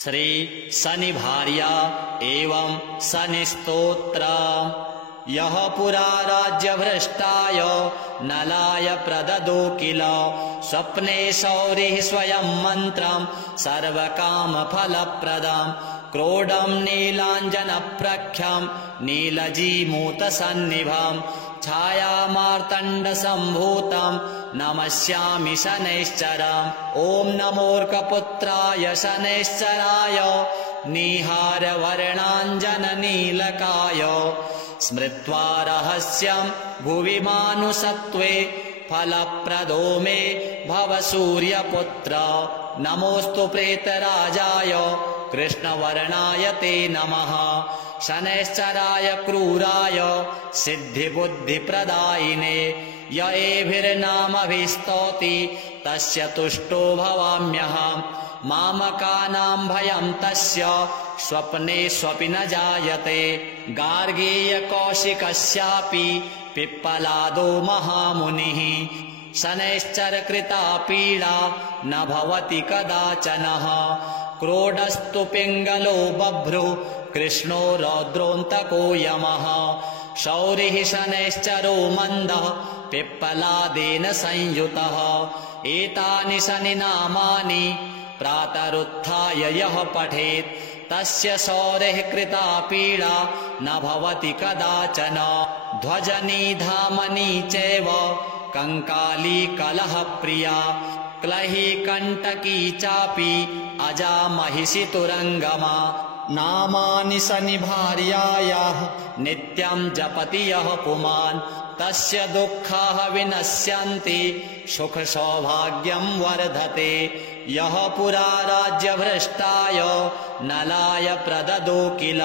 श्री शनि भार्या एवं शनि स्तोत्र। यः पुरा राज्यभ्रष्टाय नलाय प्रददो किल स्वप्ने शौरिः स्वयं मन्त्रं सर्वकामफलप्रदम् क्रोडं नीलाञ्जनप्रख्यं नीलजीमूतसन्निभम् छायामार्तण्डसम्भूतं नमस्यामि शनैश्चरम्। ॐ नमोऽर्कपुत्राय शनैश्चराय निहारवर्णाञ्जननीलकाय स्मृत्वा रहस्यं भुवि मानुषत्वे फलप्रदो मे भव सूर्यपुत्र। नमोऽस्तु प्रेतराजाय कृष्णवर्णाय ते नमः। शनैश्चराय क्रूराय सिद्धिबुद्धिप्रदायिने य एभिर्नामभिस्तौति तस्य तुष्टो भवाम्यहम्। मामकानां भयं तस्य स्वप्नेष्वपि न जायते गार्गेयकौशिकस्यापि पिप्पलादो महामुनिः। शनैश्चरकृता पीडा न भवति कदाचनः क्रोडस्तु पिङ्गलो बभ्रु कृष्णो रौद्रोऽन्तको यमः। शौरिः शनैश्चरो मन्दः पिप्पलादेन संयुतः। एतानि शनिनामानि प्रातरुत्थाय यः पठेत् तस्य शौरेः कृता पीडा न भवति कदाचन। ध्वजनी धामनी चैव कंकाली कलहप्रिया क्लही कण्टकी चापि अजा महिषी तुरङ्गमा। नामानि शनिभार्यायाः नित्यं जपति यः पुमान् तस्य दुःखाः विनश्यन्ति सुखसौभाग्यं वर्धते। यः पुरा राज्यभ्रष्टाय नलाय प्रददो किल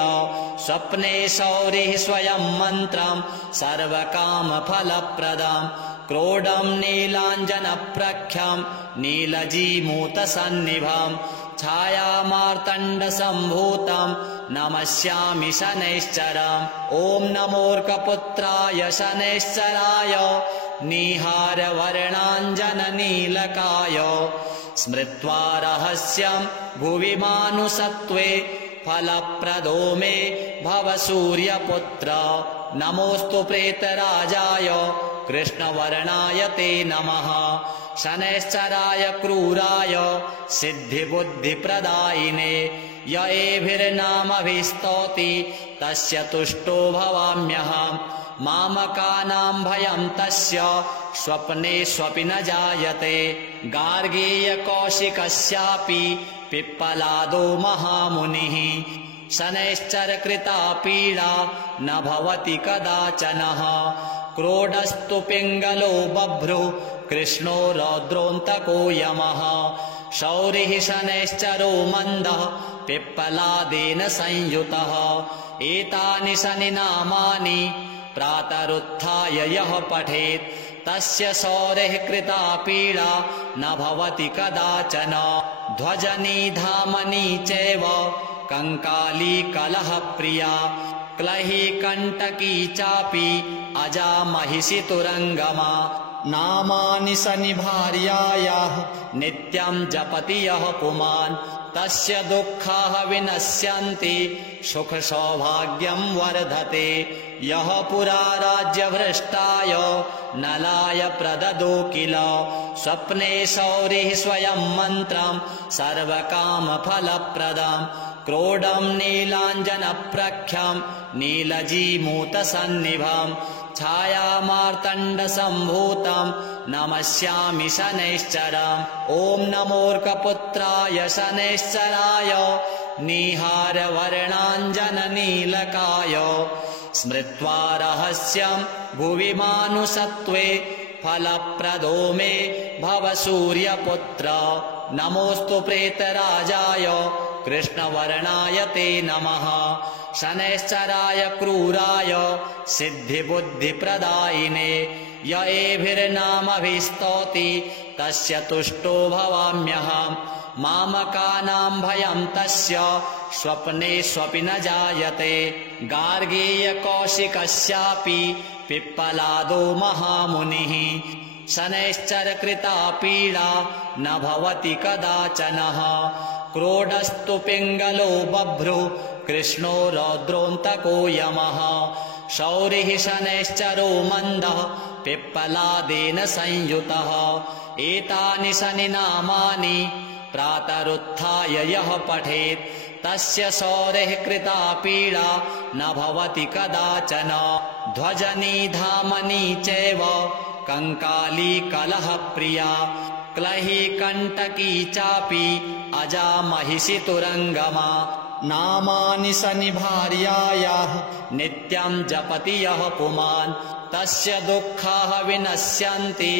स्वप्ने शौरिः स्वयं मन्त्रं सर्वकामफलप्रदम् क्रोडं नीलाञ्जनप्रख्यं नीलजीमूतसन्निभम् छायामार्तण्डसम्भूतं नमस्यामि शनैश्चरम्। ॐ नमोऽर्कपुत्राय शनैश्चराय निहारवर्णाञ्जननीलकाय स्मृत्वा रहस्यं भुवि मानुषत्वे फलप्रदो मे भव सूर्यपुत्र। नमोऽस्तु प्रेतराजाय कृष्णवर्णाय ते नमः। शनैश्चराय क्रूराय सिद्धिबुद्धिप्रदायिने य एभिर्नामभिस्तौति तस्य तुष्टो भवाम्यहम्। मामकानां भयं तस्य स्वप्नेष्वपि न जायते गार्गेयकौशिकस्यापि पिप्पलादो महामुनिः। शनैश्चरकृता पीडा न भवति कदाचनः क्रोडस्तु पिङ्गलो बभ्रु कृष्णो रौद्रोऽन्तको यमः। शौरिः शनैश्चरो मन्दः पिप्पलादेन संयुतः। एतानि शनिनामानि प्रातरुत्थाय यः पठेत् तस्य शौरेः कृता पीडा न भवति कदाचन। ध्वजनी धामनी चैव कंकाली कलहप्रिया क्लही कण्टकी चापि अजा महिषी तुरङ्गमा। नामानि शनिभार्यायाः नित्यं जपति यः पुमान् तस्य दुःखाः विनश्यन्ति सुखसौभाग्यं वर्धते। यः पुरा राज्यभ्रष्टाय नलाय प्रददो किल स्वप्ने शौरिः स्वयं मन्त्रं सर्वकामफलप्रदम् क्रोडं नीलाञ्जनप्रख्यं नीलजीमूतसन्निभम् छायामार्तण्डसम्भूतं नमस्यामि शनैश्चरम्। ॐ नमोऽर्कपुत्राय शनैश्चराय निहारवर्णाञ्जननीलकाय स्मृत्वा रहस्यं भुवि मानुषत्वे फलप्रदो मे भव सूर्यपुत्र। नमोऽस्तु प्रेतराजाय कृष्णवर्णाय ते नमः। शनैश्चराय क्रूराय सिद्धिबुद्धिप्रदायिने य एभिर्नामभिस्तौति तस्य तुष्टो भवाम्यहम्। मामकानां भयं तस्य स्वप्नेष्वपि न जायते गार्गेयकौशिकस्यापि पिप्पलादो महामुनिः। शनैश्चरकृता पीडा न भवति कदाचनः क्रोडस्तु पिङ्गलो बभ्रु कृष्णो रौद्रोऽन्तको यमः शौरिः शनैश्चरो मन्दः पिप्पलादेन संयुतः एतानि शनि नामानि प्रातरुत्थाय यः पठेत् तस्य शौरेः कृता पीडा न भवति कदाचन ध्वजनी धामनी चैव कंकाली कलहप्रिया क्लही कण्टकी चापि अजा महिषी तुरङ्गमा नामानि शनि भार्यायाः नित्यं जपति यः पुमान् तस्य दुःखाः विनश्यन्ति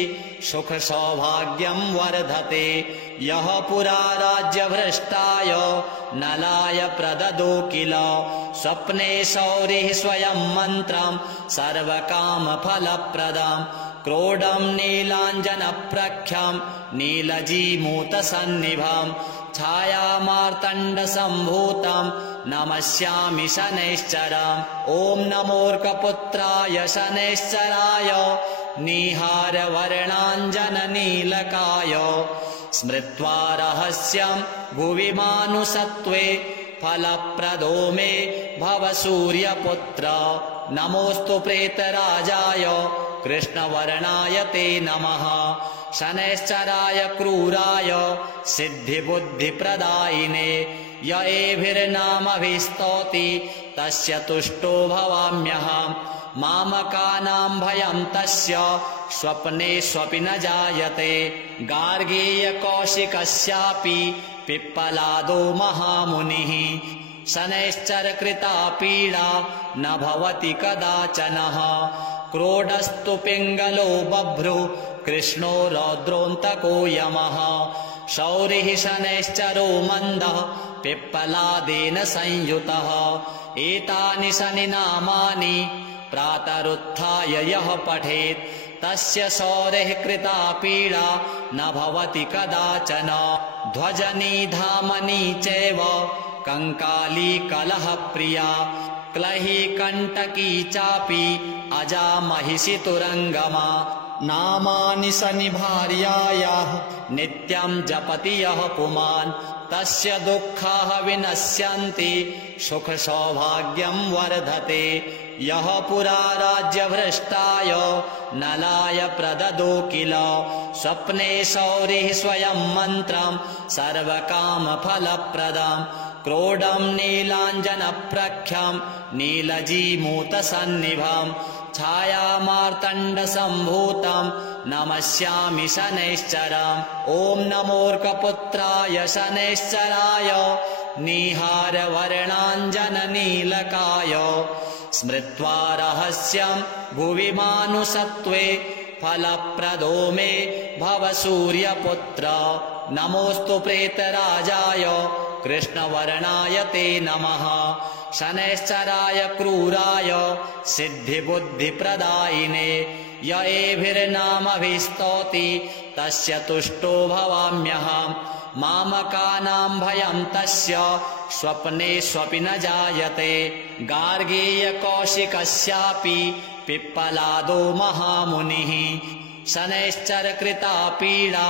सुख सौभाग्यं वर्धते यः पुरा राज्यभ्रष्टाय नलाय प्रददो किल स्वप्ने शौरिः स्वयं मन्त्रं सर्वकामफलप्रदं क्रोडं नीलाञ्जनप्रख्यं नीलजीमूतसन्निभं छायामार्तण्डसम्भूतं नमस्यामि शनैश्चरम् ॐ नमोऽर्कपुत्राय शनैश्चराय निहारवर्णाञ्जननीलकाय स्मृत्वा रहस्यं भुवि मानुषत्वे फलप्रदो मे भव सूर्यपुत्र नमोऽस्तु प्रेतराजाय कृष्णवर्णाय ते नमः शनैश्चराय क्रूराय सिद्धिबुद्धिप्रदायिने य एभिर्नामभिस्तौति तस्य तुष्टो भवाम्यहम् मामकानां भयं तस्य स्वप्नेष्वपि न जायते गार्गेयकौशिकस्यापि पिप्पलादो महामुनिः शनैश्चरकृता पीडा न भवति कदाचनः क्रोडस्तु पिङ्गलो बभ्रु कृष्णो रौद्रोऽन्तको यमः शौरिः शनैश्चरो मन्दः पिप्पलादेन संयुतः एतानि शनि नामानि प्रातरुत्थाय यः पठेत् तस्य शौरेः कृता पीडा न भवति कदाचन ध्वजनी धामनी चैव कंकाली कलहप्रिया क्लही कण्टकी चापि अजा महिषी तुरङ्गमा नामानि शनि भार्यायाः नित्यं जपति यः पुमान् तस्य दुःखाः विनश्यन्ति सुख सौभाग्यं वर्धते यः पुरा राज्यभ्रष्टाय नलाय प्रददो किल स्वप्ने शौरिः स्वयं मन्त्रं सर्वकामफलप्रदं क्रोडं नीलाञ्जनप्रख्यं नीलजीमूतसन्निभं छायामार्तण्डसम्भूतं नमस्यामि शनैश्चरम् ॐ नमोऽर्कपुत्राय शनैश्चराय निहारवर्णाञ्जननीलकाय स्मृत्वा रहस्यं भुवि मानुषत्वे फलप्रदो मे भव सूर्यपुत्र नमोऽस्तु प्रेतराजाय कृष्णवर्णाय ते नमः शनैश्चराय क्रूराय सिद्धिबुद्धिप्रदायिने य एभिर्नामभिस्तौति तस्य तुष्टो भवाम्यहम् मामकानां भयं तस्य स्वप्नेष्वपि न जायते गार्गेयकौशिकस्यापि पिप्पलादो महामुनिः शनैश्चरकृता पीडा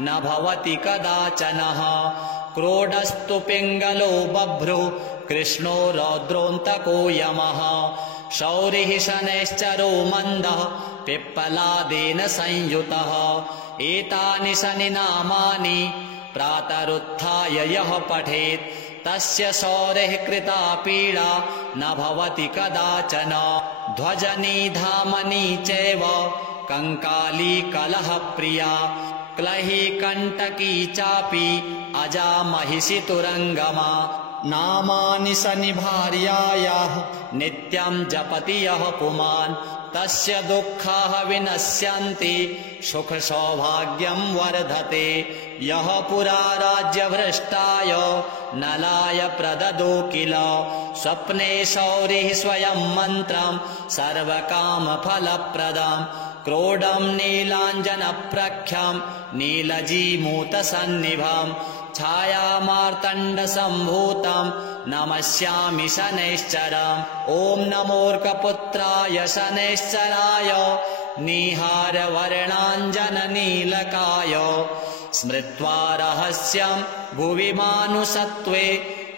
न भवति कदाचनः क्रोडस्तु पिङ्गलो बभ्रु कृष्णो रौद्रोऽन्तको यमः शौरिः शनैश्चरो मन्दः पिप्पलादेन संयुतः एतानि शनि नामानि प्रातरुत्थाय यः पठेत् तस्य शौरेः कृता पीडा न भवति कदाचन ध्वजनी धामनी चैव कंकाली कलहप्रिया क्लही कण्टकी चापि अजा महिषी तुरङ्गमा नामानि शनि भार्यायाः नित्यं जपति यः पुमान् तस्य दुःखाः विनश्यन्ति सुख सौभाग्यं वर्धते यः पुरा राज्यभ्रष्टाय नलाय प्रददो किल स्वप्ने शौरिः स्वयं मन्त्रं सर्वकामफलप्रदं क्रोडं नीलाञ्जनप्रख्यं नीलजीमूतसन्निभं छायामार्तण्डसम्भूतं नमस्यामि शनैश्चरम् ॐ नमोऽर्कपुत्राय शनैश्चराय निहारवर्णाञ्जननीलकाय स्मृत्वा रहस्यम् भुवि मानुषत्वे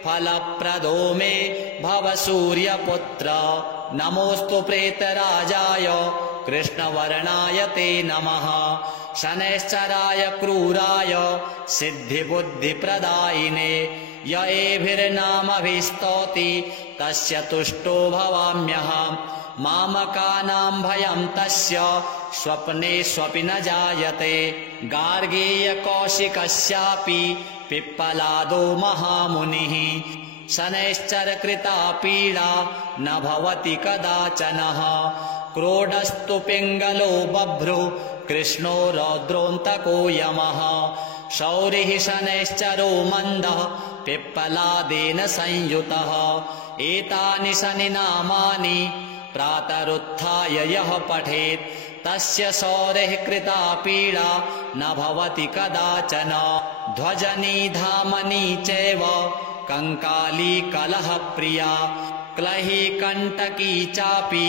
फलप्रदो मे भव सूर्यपुत्र नमोऽस्तु प्रेतराजाय कृष्णवर्णाय ते नमः शनैश्चराय क्रूराय सिद्धिबुद्धिप्रदायिने य एभिर्नामभिस्तौति तस्य तुष्टो भवाम्यहम् मामकानां भयं तस्य स्वप्नेष्वपि न जायते गार्गेयकौशिकस्यापि पिप्पलादो महामुनिः शनैश्चरकृता पीडा न भवति कदाचनः क्रोडस्तु पिङ्गलो बभ्रु कृष्णो रौद्रोऽन्तको यमः शौरिः शनैश्चरो मन्दः पिप्पलादेन संयुतः एतानि शनिनामानि प्रातरुत्थाय यः पठेत् तस्य शौरिः कृता पीडा न भवति कदाचन ध्वजनी धामनी चैव कंकाली कलहप्रिया क्लही कण्टकी चापि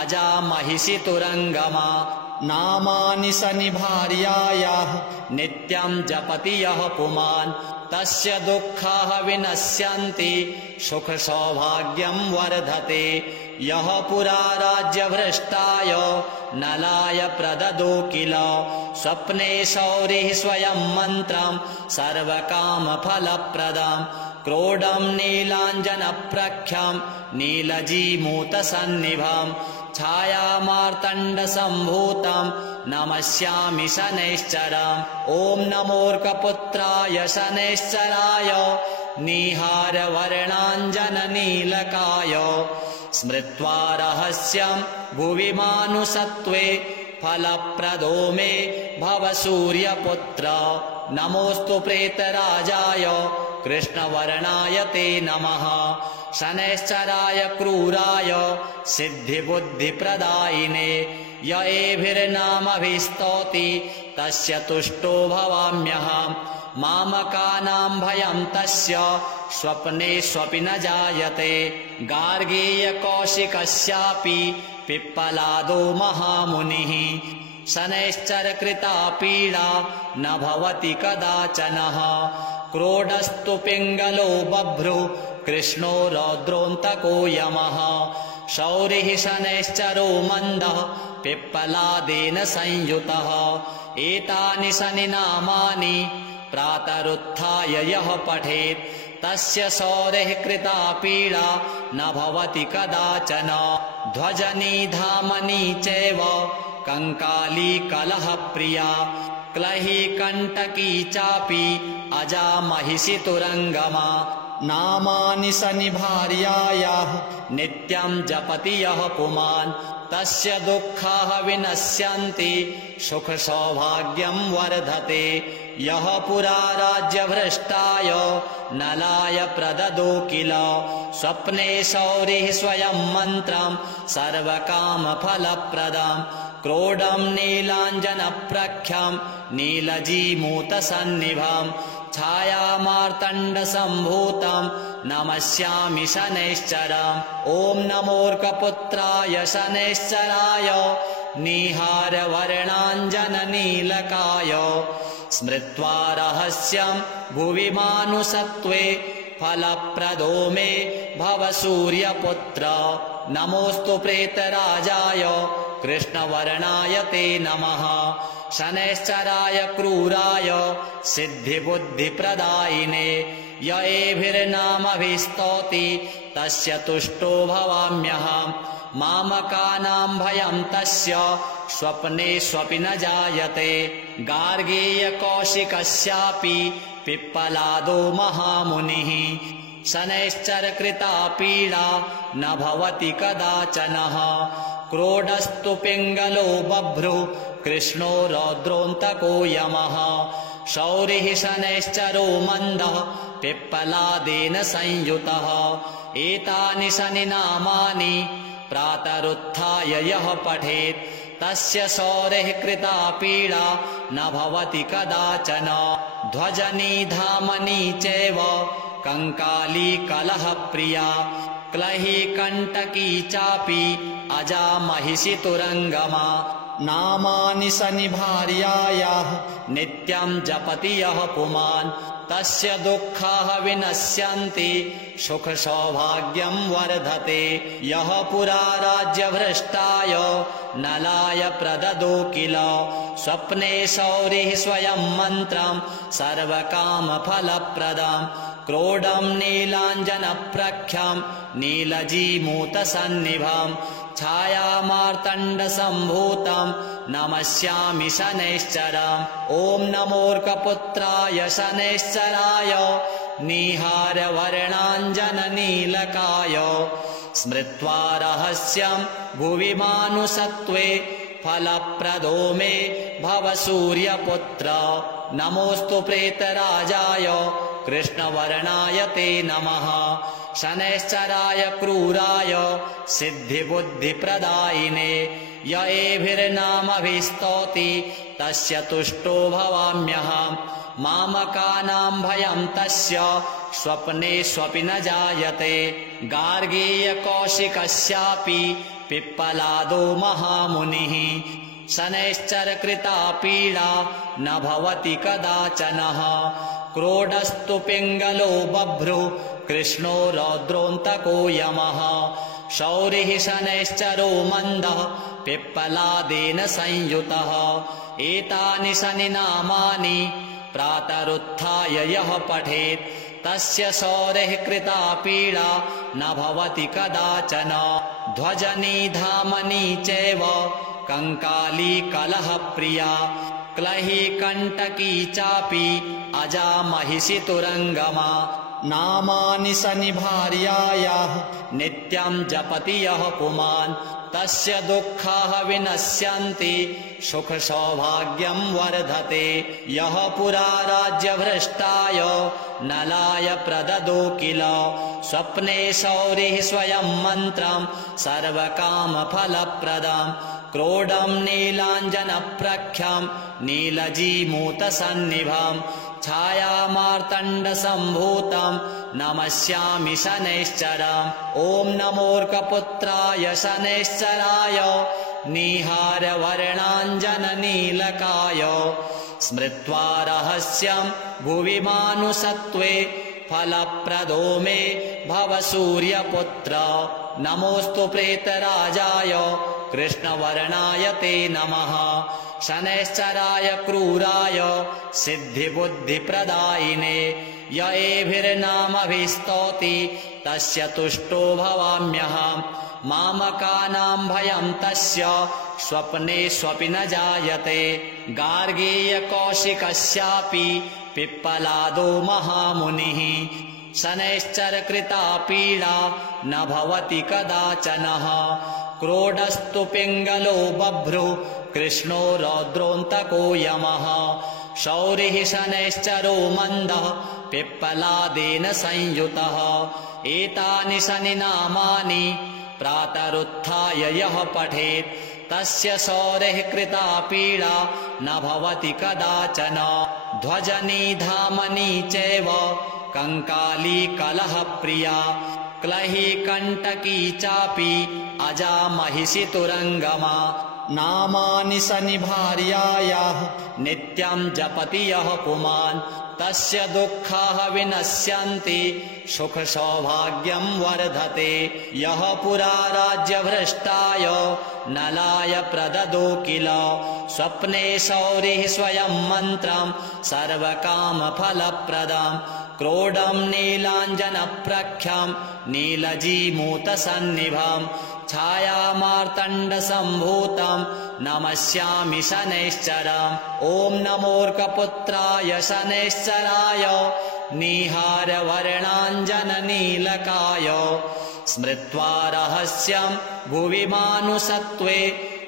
अजा महिषी तुरङ्गमा नामानि शनिभार्यायाः नित्यं जपति यः पुमान् तस्य दुःखाः विनश्यन्ति सुखसौभाग्यं वर्धते यः पुरा राज्यभ्रष्टाय नलाय प्रददो किल स्वप्ने शौरिः स्वयं मन्त्रं सर्वकामफलप्रदम् क्रोडं नीलाञ्जनप्रख्यं नीलजीमूतसन्निभम् छायामार्तण्डसम्भूतं नमस्यामि शनैश्चरम् ॐ नमोऽर्कपुत्राय शनैश्चराय निहारवर्णाञ्जननीलकाय स्मृत्वा रहस्यं भुवि मानुषत्वे फलप्रदो मे भव सूर्यपुत्र नमोऽस्तु प्रेतराजाय कृष्णवर्णाय ते नमः शनैश्चराय क्रूराय सिद्धिबुद्धिप्रदायिने य एभिर्नामभिस्तौति तस्य तुष्टो भवाम्यहम् मामकानां भयं तस्य स्वप्नेष्वपि न जायते गार्गेयकौशिकस्यापि पिप्पलादो महामुनिः शनैश्चरकृता पीडा न भवति कदाचनः क्रोडस्तु पिङ्गलो बभ्रु कृष्णो रौद्रोऽन्तको यमः शौरिः शनैश्चरो मन्दः पिप्पलादेन संयुतः एतानि शनिनामानि प्रातरुत्थाय यः पठेत् तस्य शौरिः कृता पीडा न भवति कदाचन ध्वजनी धामनी चैव कंकाली कलहप्रिया क्लही कण्टकी चापि अजा महिषी तुरङ्गमा नामानि शनिभार्यायाः नित्यं जपति यः पुमान् तस्य दुःखाः विनश्यन्ति सुखसौभाग्यं वर्धते यः पुरा राज्यभ्रष्टाय नलाय प्रददो किल स्वप्ने शौरिः स्वयं मन्त्रं सर्वकामफलप्रदम् क्रोडं नीलाञ्जनप्रख्यं नीलजीमूतसन्निभम् छायामार्तण्डसम्भूतं नमस्यामि शनैश्चरम् ॐ नमोऽर्कपुत्राय शनैश्चराय निहारवर्णाञ्जननीलकाय स्मृत्वा रहस्यं भुवि मानुषत्वे फलप्रदो मे भव सूर्यपुत्र नमोऽस्तु प्रेतराजाय कृष्णवर्णाय ते नमः शनैश्चराय क्रूराय सिद्धिबुद्धिप्रदायिने य एभिर्नामभिस्तौति तस्य तुष्टो भवाम्यहम् मामकानां भयं तस्य स्वप्नेष्वपि न जायते गार्गेयकौशिकस्यापि पिप्पलादो महामुनिः शनैश्चरकृता पीडा न भवति कदाचनः क्रोडस्तु पिङ्गलो बभ्रु कृष्णो रौद्रोऽन्तको यमः शौरिः शनैश्चरो मन्दः पिप्पलादेन संयुतः एतानि शनिनामानि प्रातरुत्थाय यः पठेत् तस्य शौरिः कृता पीडा न भवति कदाचन ध्वजनी धामनी चैव कंकाली कलहप्रिया क्लही कण्टकी चापि अजा महिषी तुरङ्गमा नामानि सनिभार्यायाः नित्यं जपति यः पुमान् तस्य दुःखाः विनश्यन्ति सुखसौभाग्यं वर्धते। यः पुरा राज्यभ्रष्टाय नलाय प्रददो किल स्वप्ने शौरिः स्वयं मन्त्रं सर्वकामफलप्रदम् क्रोडं नीलाञ्जनप्रख्यं नीलजीमूतसन्निभम् छायामार्तण्डसम्भूतं नमस्यामि शनैश्चरम्। ॐ नमोऽर्कपुत्राय शनैश्चराय निहारवर्णाञ्जननीलकाय स्मृत्वा रहस्यं भुवि मानुषत्वे फलप्रदो मे भव सूर्यपुत्र। नमोऽस्तु प्रेतराजाय कृष्णवर्णाय ते नमः। शनैश्चराय क्रूराय सिद्धिबुद्धिप्रदायिने य एभिर्नामभिस्तौति तस्य तुष्टो भवाम्यहम्। मामकानां भयं तस्य स्वप्नेष्वपि न जायते। गार्गेयकौशिकस्यापि पिप्पलादो महामुनिः शनैश्चरकृता पीडा न भवति कदाचनः। क्रोडस्तु पिङ्गलो बभ्रुः कृष्णो रौद्रोऽन्तको यमः। शौरिः शनैश्चरो मन्दः पिप्पलादेन संयुतः। एतानि शनिनामानि प्रातरुत्थाय यः पठेत् तस्य शौरेः कृता पीडा न भवति कदाचन। ध्वजनी धामनी चैव कंकाली कलहप्रिया क्लही कण्टकी चापि अजा महिषी तुरङ्गमा। नामानि सनिभार्यायाः नित्यं जपति यः पुमान् तस्य दुःखाः विनश्यन्ति सुखसौभाग्यं वर्धते। यः पुरा राज्यभ्रष्टाय नलाय प्रददो किल स्वप्ने शौरिः स्वयं मन्त्रं सर्वकामफलप्रदम् क्रोडं नीलाञ्जनप्रख्यं नीलजीमूतसन्निभम् छायामार्तण्डसम्भूतं नमस्यामि शनैश्चरम्। ॐ नमोऽर्कपुत्राय शनैश्चराय निहारवर्णाञ्जननीलकाय स्मृत्वा रहस्यं भुवि मानुषत्वे फलप्रदो मे भव सूर्यपुत्र। नमोऽस्तु प्रेतराजाय कृष्णवर्णाय ते नमः। शनैश्चराय क्रूराय सिद्धिबुद्धिप्रदायिने य एभिर्नामभिस्तौति तस्य तुष्टो भवाम्यहम्। मामकानां भयं तस्य स्वप्नेष्वपि न जायते। गार्गेयकौशिकस्यापि पिप्पलादो महामुनिः शनैश्चरकृता पीडा न भवति कदाचनः। क्रोडस्तु पिङ्गलो बभ्रुः कृष्णो रौद्रोऽन्तको यमः। शौरिः शनैश्चरो मन्दः पिप्पलादेन संयुतः। एतानि शनिनामानि प्रातरुत्थाय यः पठेत् तस्य शौरेः कृता पीडा न भवति कदाचन। ध्वजनी धामनी चैव कंकाली कलहप्रिया क्लही कण्टकी चापि अजा महिषी तुरङ्गमा। नामानि सनिभार्यायाः नित्यं जपति यः पुमान् तस्य दुःखाः विनश्यन्ति सुखसौभाग्यं वर्धते। यः पुरा राज्यभ्रष्टाय नलाय प्रददो किल स्वप्ने शौरिः स्वयं मन्त्रं सर्वकामफलप्रदम् क्रोडं नीलाञ्जनप्रख्यं नीलजीमूतसन्निभम् छायामार्तण्डसम्भूतं नमस्यामि शनैश्चरम्। ॐ नमोऽर्कपुत्राय शनैश्चराय निहारवर्णाञ्जननीलकाय स्मृत्वा रहस्यं भुवि मानुषत्वे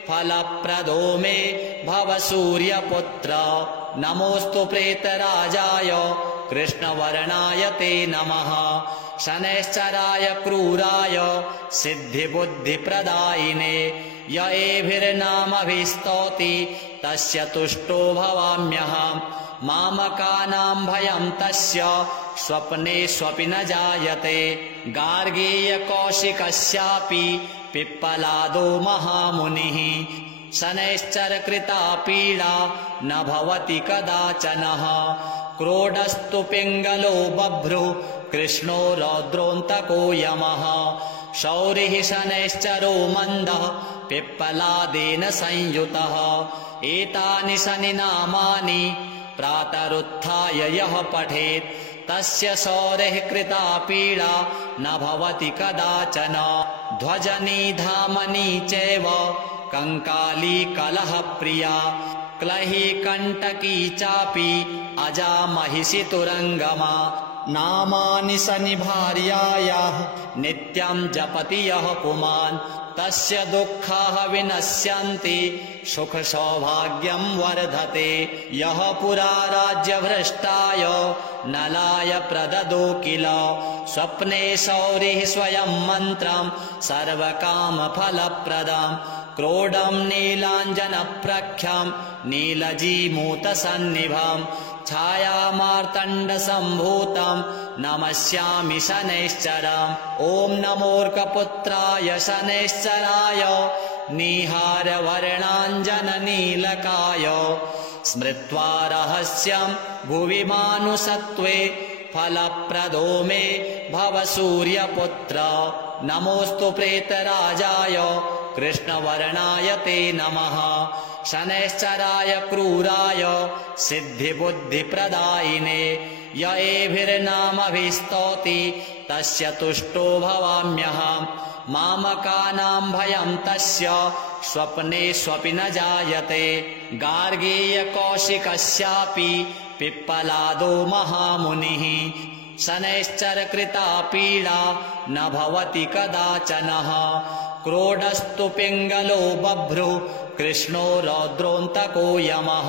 फलप्रदो मे भव सूर्यपुत्र। नमोऽस्तु प्रेतराजाय कृष्णवर्णाय ते नमः। शनैश्चराय क्रूराय सिद्धिबुद्धिप्रदायिने य एभिर्नामभिस्तौति तस्य तुष्टो भवाम्यहम्। मामकानां भयं तस्य स्वप्नेष्वपि न जायते। गार्गेयकौशिकस्यापि पिप्पलादो महामुनिः शनैश्चरकृता पीडा न भवति कदाचनः क्रोडस्तु पिङ्गलो बभ्रुः कृष्णो रौद्रोऽन्तको यमः शौरिः शनैश्चरो मन्दः पिप्पलादेन संयुतः एतानि शनिनामानि प्रातरुत्थाय यः पठेत् तस्य शौरेः कृता पीडा न भवति कदाचन ध्वजनी धामनी चैव कंकाली कलहप्रिया क्लही कण्टकी चापि अजा महिषी तुरङ्गमा नामानि शनिभार्यायाः नित्यं जपति यः पुमान् तस्य दुःखाः विनश्यन्ति सुख सौभाग्यं वर्धते यः पुरा राज्यभ्रष्टाय नलाय प्रददो किल स्वप्ने शौरिः स्वयं मन्त्रं सर्वकामफलप्रदं क्रोडं नीलाञ्जनप्रख्यं नीलजीमूतसन्निभं छायामार्तण्डसम्भूतं नमस्यामि शनैश्चरम् ॐ नमोऽर्कपुत्राय शनैश्चराय निहारवर्णाञ्जननीलकाय स्मृत्वा रहस्यं भुवि मानुषत्वे फलप्रदो मे भव सूर्यपुत्र नमोऽस्तु प्रेतराजाय कृष्णवर्णाय ते नमः शनैश्चराय क्रूराय सिद्धिबुद्धिप्रदायिने य एभिर्नामभिस्तौति तस्य तुष्टो भवाम्यहम् मामकानां भयं तस्य स्वप्नेष्वपि न जायते गार्गेयकौशिकस्यापि पिप्पलादो महामुनिः शनैश्चरकृता पीडा न भवति कदाचनः क्रोडस्तु पिङ्गलो बभ्रुः कृष्णो रौद्रोऽन्तको यमः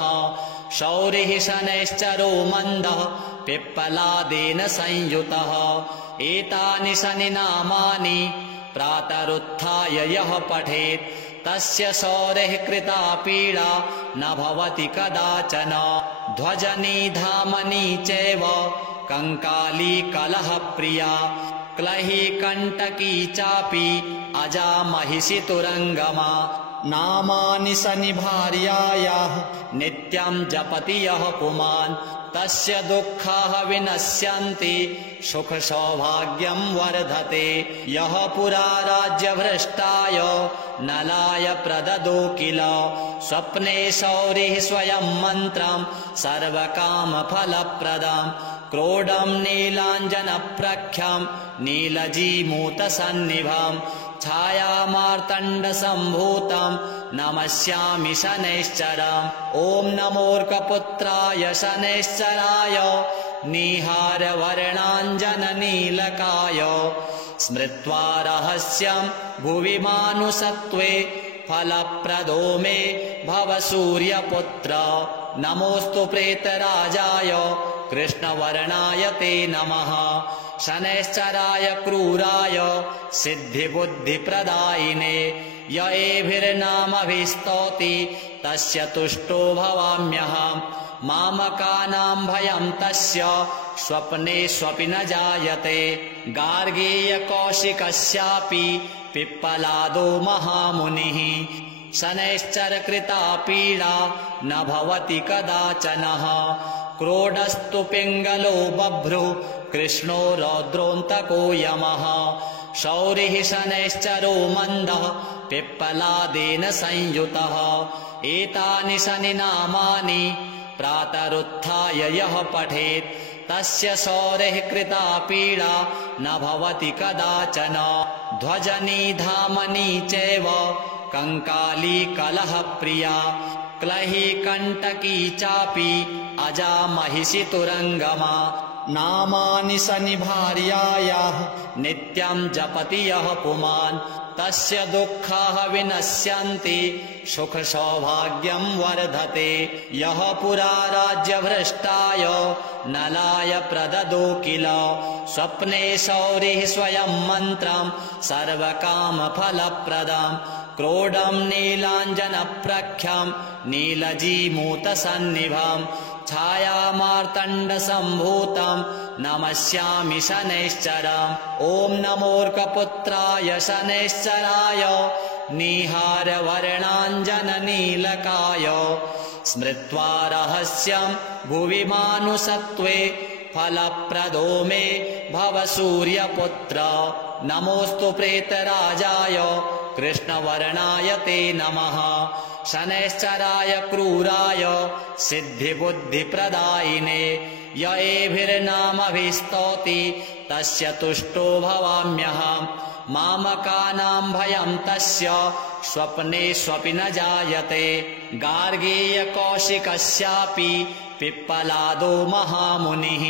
शौरिः शनैश्चरो मन्दः पिप्पलादेन संयुतः एतानि शनिनामानि प्रातरुत्थाय यः पठेत् तस्य शौरेः कृता पीडा न भवति कदाचन ध्वजनी धामनी चैव कंकाली कलहप्रिया क्लही कण्टकी चापि अजा महिषी तुरङ्गमा नामानि शनिभार्यायाः नित्यं जपति यः पुमान् तस्य दुःखाः विनश्यन्ति सुख सौभाग्यं वर्धते यः पुरा राज्यभ्रष्टाय नलाय प्रददो किल स्वप्ने शौरिः स्वयं मन्त्रं सर्वकामफलप्रदं क्रोडं नीलाञ्जनप्रख्यं नीलजीमूतसन्निभं छायामार्तण्डसम्भूतं नमस्यामि शनैश्चरम् ॐ नमोऽर्कपुत्राय शनैश्चराय निहारवर्णाञ्जननीलकाय स्मृत्वा रहस्यं भुवि मानुषत्वे फलप्रदो मे भव सूर्यपुत्र नमोऽस्तु प्रेतराजाय कृष्णवर्णाय ते नमः शनैश्चराय क्रूराय सिद्धिबुद्धिप्रदायिने य एभिर्नामभिस्तौति तस्य तुष्टो भवाम्यहम् मामकानां भयं तस्य स्वप्नेष्वपि न जायते गार्गेयकौशिकस्यापि पिप्पलादो महामुनिः शनैश्चरकृता पीडा न भवति कदाचनः क्रोडस्तु पिङ्गलो बभ्रुः कृष्णो रौद्रोऽन्तको यमः शौरिः शनैश्चरो मन्दः पिप्पलादेन संयुतः एतानि शनिनामानि प्रातरुत्थाय यः पठेत् तस्य शौरेः कृता पीडा न भवति कदाचन ध्वजनी धामनी चैव कंकाली कलहप्रिया क्लही कण्टकी चापि अजा महिषी तुरङ्गमा नामानि शनिभार्यायाः नित्यं जपति यः पुमान् तस्य दुःखाः विनश्यन्ति सुख सौभाग्यं वर्धते यः पुरा राज्यभ्रष्टाय नलाय प्रददो किल स्वप्ने शौरिः स्वयं मन्त्रं सर्वकामफलप्रदं क्रोडं नीलाञ्जनप्रख्यं नीलजीमूतसन्निभं छायामार्तण्डसम्भूतं नमस्यामि शनैश्चरम् ॐ नमोऽर्कपुत्राय शनैश्चराय निहारवर्णाञ्जननीलकाय स्मृत्वा रहस्यं भुवि मानुषत्वे फलप्रदो मे भव सूर्यपुत्र नमोऽस्तु प्रेतराजाय कृष्णवर्णाय ते नमः शनैश्चराय क्रूराय सिद्धिबुद्धिप्रदायिने य एभिर्नामभिस्तौति तस्य तुष्टो भवाम्यहम् मामकानां भयं तस्य स्वप्नेष्वपि न जायते गार्गेयकौशिकस्यापि पिप्पलादो महामुनिः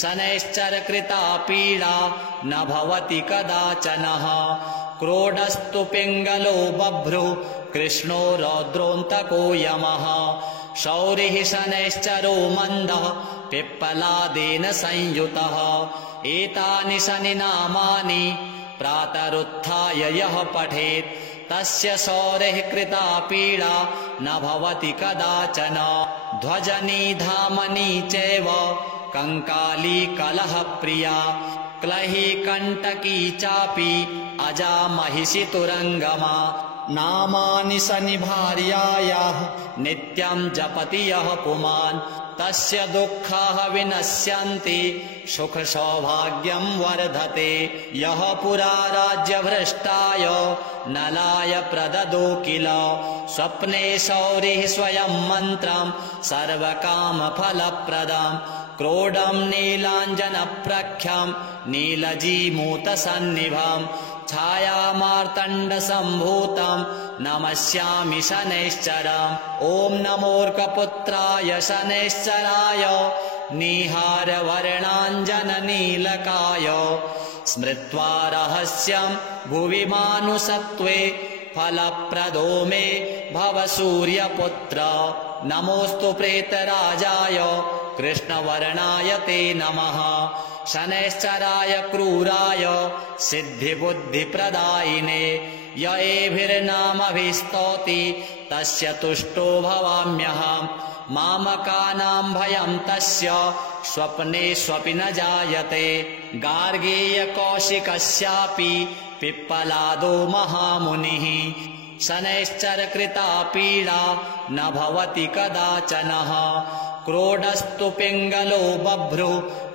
शनैश्चरकृता पीडा न भवति कदाचनः क्रोडस्तु पिङ्गलो बभ्रु कृष्णो रौद्रोऽन्तको यमः शौरिः शनैश्चरो मन्दः पिप्पलादेन संयुतः एतानि शनिनामानि प्रातरुत्थाय यः पठेत् तस्य शौरिः कृता पीडा न भवति कदाचन ध्वजनी धामनी चैव कंकाली कलहप्रिया क्लही कण्टकी चापि अजा महिषी तुरङ्गमा नामानि शनिभार्यायाः नित्यं जपति यः पुमान् तस्य दुःखाः विनश्यन्ति सुखसौभाग्यं वर्धते यः पुरा राज्यभ्रष्टाय नलाय प्रददो किल स्वप्ने शौरिः स्वयं मन्त्रं सर्वकामफलप्रदम् क्रोडं नीलाञ्जनप्रख्यं नीलजीमूतसन्निभम् छायामार्तण्डसम्भूतं नमस्यामि शनैश्चरम् ॐ नमोऽर्कपुत्राय शनैश्चराय निहारवर्णाञ्जननीलकाय स्मृत्वा रहस्यं भुवि मानुषत्वे फलप्रदो मे भव सूर्यपुत्र नमोऽस्तु प्रेतराजाय कृष्णवर्णाय ते नमः शनैश्चराय क्रूराय सिद्धिबुद्धिप्रदायिने य एभिर्नामभिस्तौति तस्य तुष्टो भवाम्यहम् मामकानां भयं तस्य स्वप्नेष्वपि न जायते गार्गेयकौशिकस्यापि पिप्पलादो महामुनिः शनैश्चरकृता पीडा न भवति कदाचनः क्रोडस्तु पिङ्गलो बभ्रु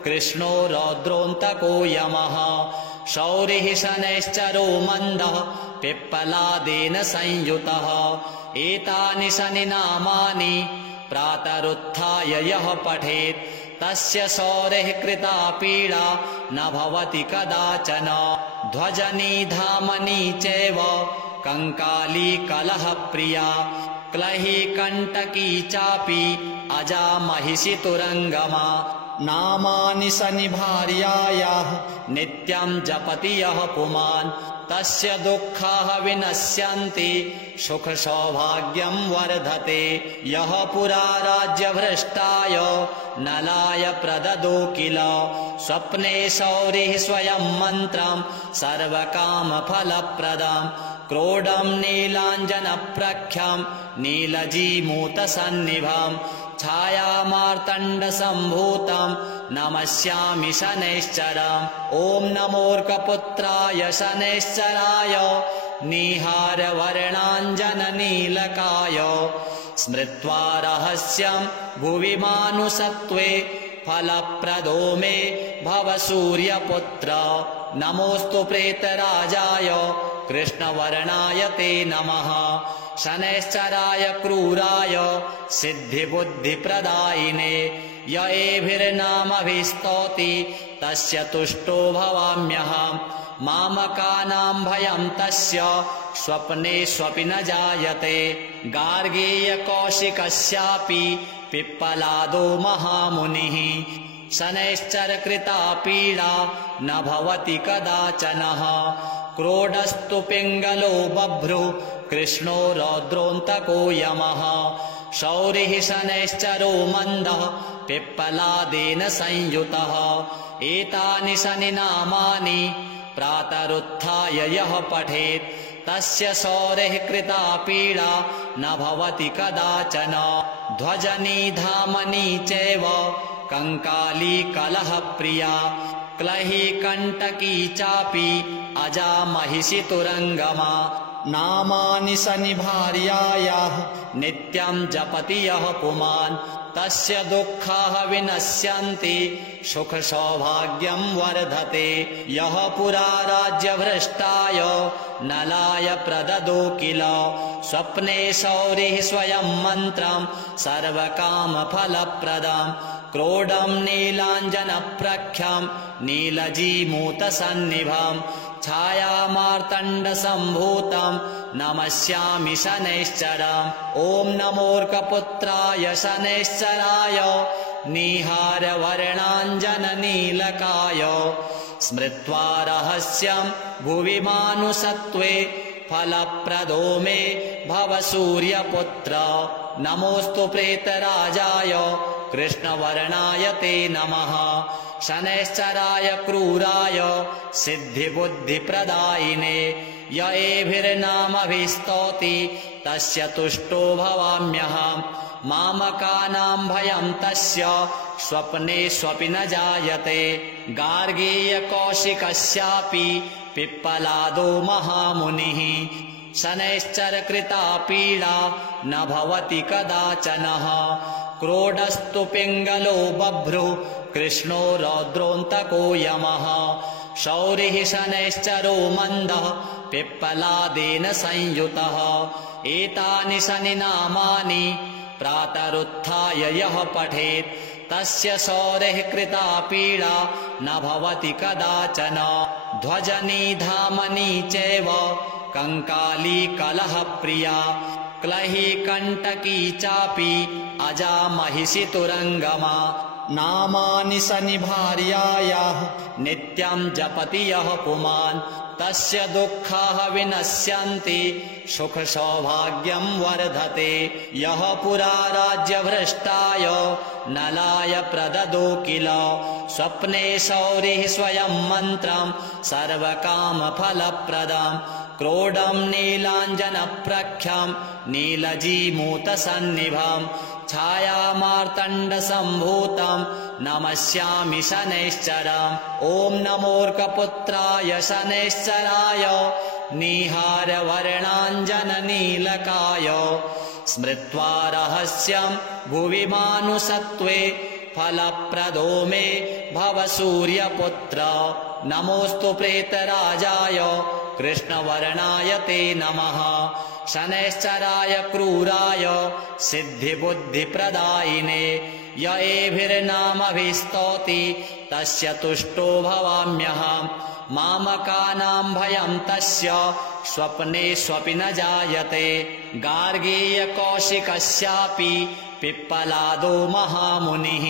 कृष्णो रौद्रोऽन्तको यमः शौरिः शनैश्चरो मन्दः पिप्पलादेन संयुतः एतानि शनिनामानि प्रातरुत्थाय यः पठेत् तस्य शौरिः कृता पीडा न भवति कदाचन ध्वजनी धामनी चैव कंकाली कलहप्रिया क्लही कण्टकी चापि अजा महिषी तुरङ्गमा नामानि शनिभार्यायाः नित्यं जपति यः पुमान् तस्य दुःखाः विनश्यन्ति सुखसौभाग्यं वर्धते यः पुरा राज्यभ्रष्टाय नलाय प्रददो किल स्वप्ने शौरिः स्वयं मन्त्रं सर्वकामफलप्रदम् क्रोडं नीलाञ्जनप्रख्यं नीलजीमूतसन्निभम् छायामार्तण्डसम्भूतं नमस्यामि शनैश्चरम् ॐ नमोऽर्कपुत्राय शनैश्चराय निहारवर्णाञ्जननीलकाय स्मृत्वा रहस्यं भुवि मानुषत्वे फलप्रदो मे भव सूर्यपुत्र नमोऽस्तु प्रेतराजाय कृष्णवर्णाय ते नमः शनैश्चराय क्रूराय सिद्धिबुद्धिप्रदायिने य एभिर्नामभिस्तौति तस्य तुष्टो भवाम्यहम् मामकानां भयं तस्य स्वप्नेष्वपि न जायते गार्गेयकौशिकस्यापि पिप्पलादो महामुनिः शनैश्चरकृता पीडा न भवति कदाचनः क्रोडस्तु पिङ्गलो बभ्रु कृष्णो रौद्रोऽन्तको यमः शौरिः शनैश्चरो मन्दः पिप्पलादेन संयुतः एतानि शनिनामानि प्रातरुत्थाय यः पठेत् तस्य शौरिः कृता पीडा न भवति कदाचन ध्वजनी धामनी चैव कंकाली कलहप्रिया क्लही कण्टकी चापि अजा महिषी तुरङ्गमा नामानि सनिभार्यायाः नित्यं जपति यः पुमान् तस्य दुःखाः विनश्यन्ति सुखसौभाग्यं वर्धते। यः पुरा राज्यभ्रष्टाय नलाय प्रददो किल स्वप्ने शौरिः स्वयं मन्त्रं सर्वकामफलप्रदं क्रोडं नीलाञ्जनप्रख्यं नीलजीमूतसन्निभं छायामार्तण्डसम्भूतं नमस्यामि शनैश्चरम्। ॐ नमोऽर्कपुत्राय शनैश्चराय निहारवर्णाञ्जननीलकाय स्मृत्वा रहस्यं भुवि मानुषत्वे फलप्रदो मे भव सूर्यपुत्र। नमोऽस्तु प्रेतराजाय कृष्णवर्णाय ते नमः। शनैश्चराय क्रूराय सिद्धिबुद्धिप्रदायिने य एभिर्नामभिस्तौति तस्य तुष्टो भवाम्यहम्। मामकानां भयं तस्य स्वप्नेष्वपि न जायते। गार्गीयकौशिकस्यापि पिप्पलादो महामुनिः शनैश्चरकृता पीडा न भवति कदाचनः। क्रोडस्तु पिङ्गलो बभ्रुः कृष्णो रौद्रोऽन्तको यमः। शौरिः शनैश्चरो मन्दः पिप्पलादेन संयुतः। एतानि शनिनामानि प्रातरुत्थाय यः पठेत् तस्य शौरेः कृता पीडा न भवति कदाचन। ध्वजनी धामनी चैव कङ्काली कलहप्रिया क्लही कण्टकी चापि अजा महिषी तुरङ्गमा। नामानि सनिभार्यायाः नित्यं जपति यः पुमान् तस्य दुःखाः विनश्यन्ति सुखसौभाग्यं वर्धते। यः पुरा राज्यभ्रष्टाय नलाय प्रददो किल स्वप्ने शौरिः स्वयं मन्त्रं सर्वकामफलप्रदं क्रोडं नीलाञ्जनप्रख्यं नीलजीमूतसन्निभं छायामार्तण्डसम्भूतं नमस्यामि शनैश्चरम्। ॐ नमोऽर्कपुत्राय शनैश्चराय निहारवर्णाञ्जननीलकाय स्मृत्वा रहस्यं भुवि मानुषत्वे फलप्रदो मे भव सूर्यपुत्र। नमोऽस्तु प्रेतराजाय कृष्णवर्णाय ते नमः। शनैश्चराय क्रूराय सिद्धिबुद्धिप्रदायिने य एभिर्नामभिस्तौति तस्य तुष्टो भवाम्यहम्। मामकानां भयं तस्य स्वप्नेष्वपि न जायते। गार्गीयकौशिकस्यापि पिप्पलादो महामुनिः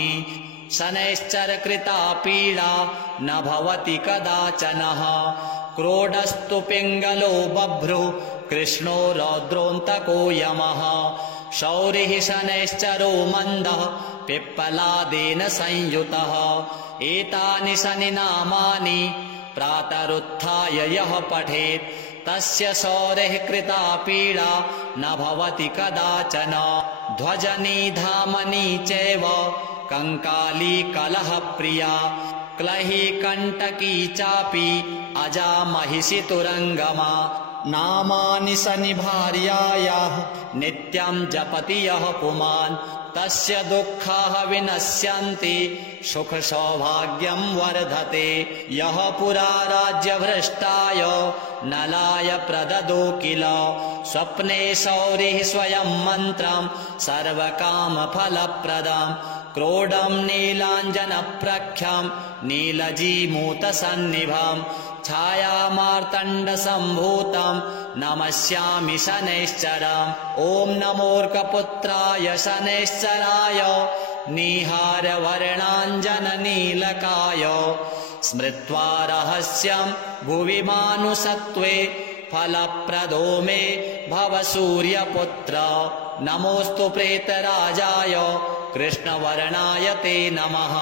शनैश्चरकृता पीडा न भवति कदाचनः। क्रोडस्तु पिङ्गलो बभ्रुः कृष्णो रौद्रोऽन्तको यमः। शौरिः शनैश्चरो मन्दः पिप्पलादेन संयुतः। एतानि शनिनामानि प्रातरुत्थाय यः पठेत् तस्य शौरेः कृता पीडा न भवति कदाचन। ध्वजनी धामनी चैव कङ्काली कलहप्रिया क्लही कण्टकी चापि अजा महिषी तुरङ्गमा। नामानि सनिभार्यायाः नित्यं जपति यः पुमान् तस्य दुःखाः विनश्यन्ति सुखसौभाग्यं वर्धते। यः पुरा राज्यभ्रष्टाय नलाय प्रददो किल स्वप्ने शौरिः स्वयं मन्त्रं सर्वकामफलप्रदं क्रोडं नीलाञ्जनप्रख्यं नीलजीमूतसन्निभं छायामार्तण्डसम्भूतं नमस्यामि शनैश्चरम्। ॐ नमोऽर्कपुत्राय शनैश्चराय निहारवर्णाञ्जननीलकाय स्मृत्वा रहस्यं भुवि मानुषत्वे फलप्रदो मे भव सूर्यपुत्र। नमोऽस्तु प्रेतराजाय कृष्णवर्णाय ते नमः।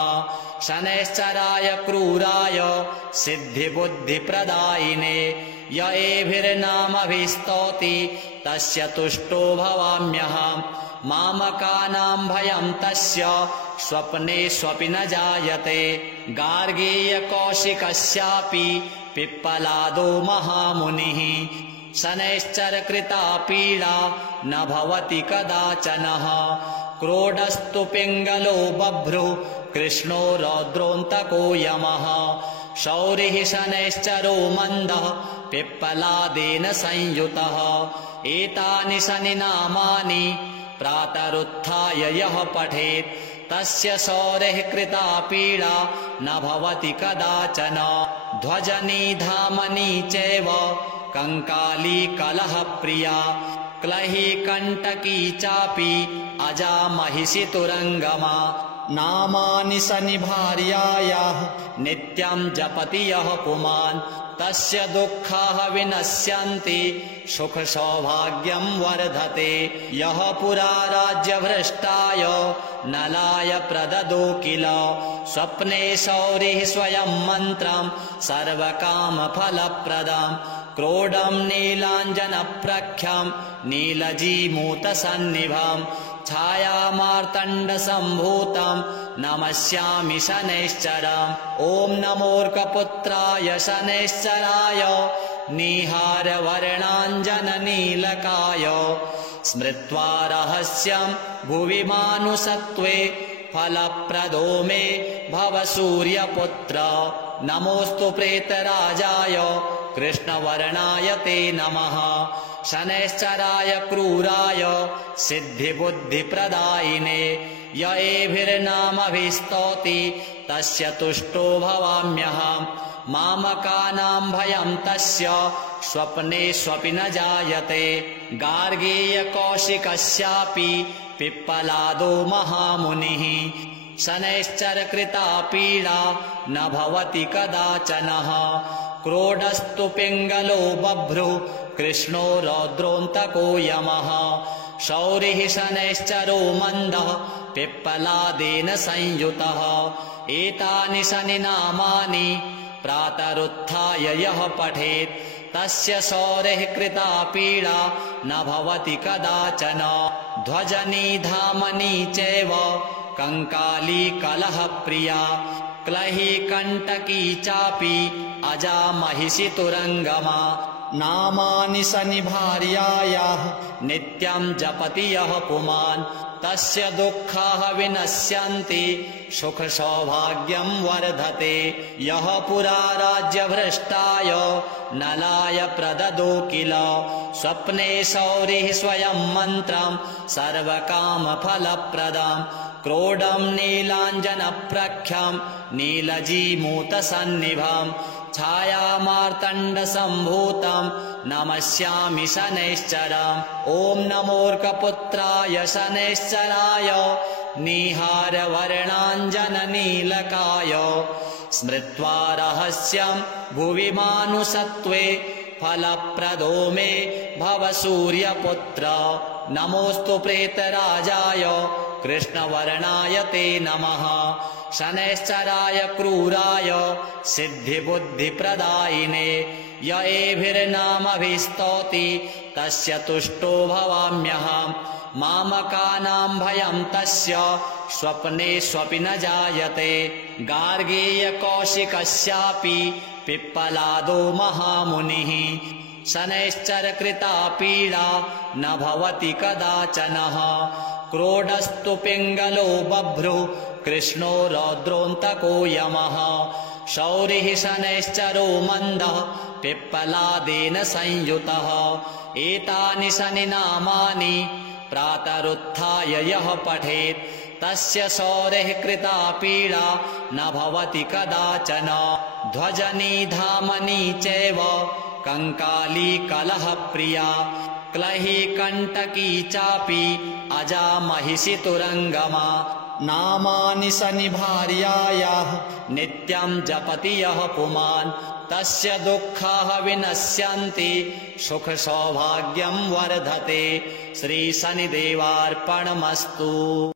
शनैश्चराय क्रूराय सिद्धिबुद्धिप्रदायिने य एभिर्नामभिस्तौति तस्य तुष्टो भवाम्यहम्। मामकानां भयं तस्य स्वप्नेष्वपि न जायते। गार्गीयकौशिकस्यापि पिप्पलादो महामुनिः शनैश्चरकृता पीडा न भवति कदाचनः क्रोडस्तु पिङ्गलो बभ्रुः कृष्णो रौद्रोऽन्तको यमः शौरिः शनैश्चरो मन्दः पिप्पलादेन संयुतः एतानि शनिनामानि प्रातरुत्थाय यः पठेत् तस्य शौरेः कृता पीडा न भवति कदाचन ध्वजनी धामनी चैव कंकाली कलहप्रिया क्लही कण्टकी चापि अजा महिषी तुरङ्गमा नामानि शनिभार्यायाः नित्यं जपति यः पुमान् तस्य दुःखाः विनश्यन्ति सुख सौभाग्यं वर्धते यः पुरा राज्यभ्रष्टाय नलाय प्रददो किल स्वप्ने शौरिः स्वयं मन्त्रं सर्वकामफलप्रदं क्रोडं नीलाञ्जनप्रख्यं नीलजीमूतसन्निभं छायामार्तण्डसम्भूतं नमस्यामि शनैश्चरम् ॐ नमोऽर्कपुत्राय शनैश्चराय निहारवर्णाञ्जननीलकाय स्मृत्वा रहस्यं भुवि मानुषत्वे फलप्रदो मे भव सूर्यपुत्र नमोऽस्तु प्रेतराजाय कृष्णवर्णाय ते नमः शनैश्चराय क्रूराय सिद्धिबुद्धिप्रदायिने य एभिर्नामभिस्तौति तस्य तुष्टो भवाम्यहम् मामकानां भयं तस्य स्वप्नेष्वपि न जायते गार्गेयकौशिकस्यापि पिप्पलादो महामुनिः शनैश्चरकृता पीडा न भवति कदाचनः क्रोडस्तु पिङ्गलो बभ्रुः कृष्णो रौद्रोऽन्तको यमः शौरिः शनैश्चरो मन्दः पिप्पलादेन संयुतः एतानि शनिनामानि प्रातरुत्थाय यः पठेत् तस्य शौरेः कृता पीडा न भवति कदाचन ध्वजनी धामनी चैव कंकाली कलहप्रिया क्लही कण्टकी चापि अजा महिषी तुरङ्गमा नामानि शनिभार्यायाः नित्यं जपति यः पुमान् तस्य दुःखाः विनश्यन्ति सुख सौभाग्यं वर्धते यः पुरा राज्यभ्रष्टाय नलाय प्रददो किल स्वप्ने शौरिः स्वयं मन्त्रं सर्वकामफलप्रदं क्रोडं नीलाञ्जनप्रख्यं नीलजीमूतसन्निभं छायामार्तण्डसम्भूतं नमस्यामि शनैश्चरम् ॐ नमोऽर्कपुत्राय शनैश्चराय निहारवर्णाञ्जननीलकाय स्मृत्वा रहस्यं भुवि मानुषत्वे फलप्रदो मे भव सूर्यपुत्र नमोऽस्तु प्रेतराजाय कृष्णवर्णाय ते नमः शनैश्चराय क्रूराय सिद्धिबुद्धिप्रदायिने य एभिर्नामभिस्तौति तस्य तुष्टो भवाम्यहम् मामकानां भयं तस्य स्वप्नेष्वपि न जायते गार्गेयकौशिकस्यापि पिप्पलादो महामुनिः शनैश्चरकृता पीडा न भवति कदाचनः क्रोडस्तु पिङ्गलो बभ्रुः कृष्णो रौद्रोऽन्तको यमः शौरिः शनैश्चरो मन्दः पिप्पलादेन संयुतः एतानि शनिनामानि प्रातरुत्थाय यः पठेत् तस्य शौरेः कृता पीडा न भवति कदाचन ध्वजनी धामनी चैव कंकाली कलहप्रिया क्लही कण्टकी चापि अजा महिषी तुरङ्गमा नामानि शनिभार्यायाः नित्यं जपति यः पुमान् तस्य दुःखाः विनश्यन्ति सुख सौभाग्यं वर्धते श्री शनिदेवार्पणमस्तु।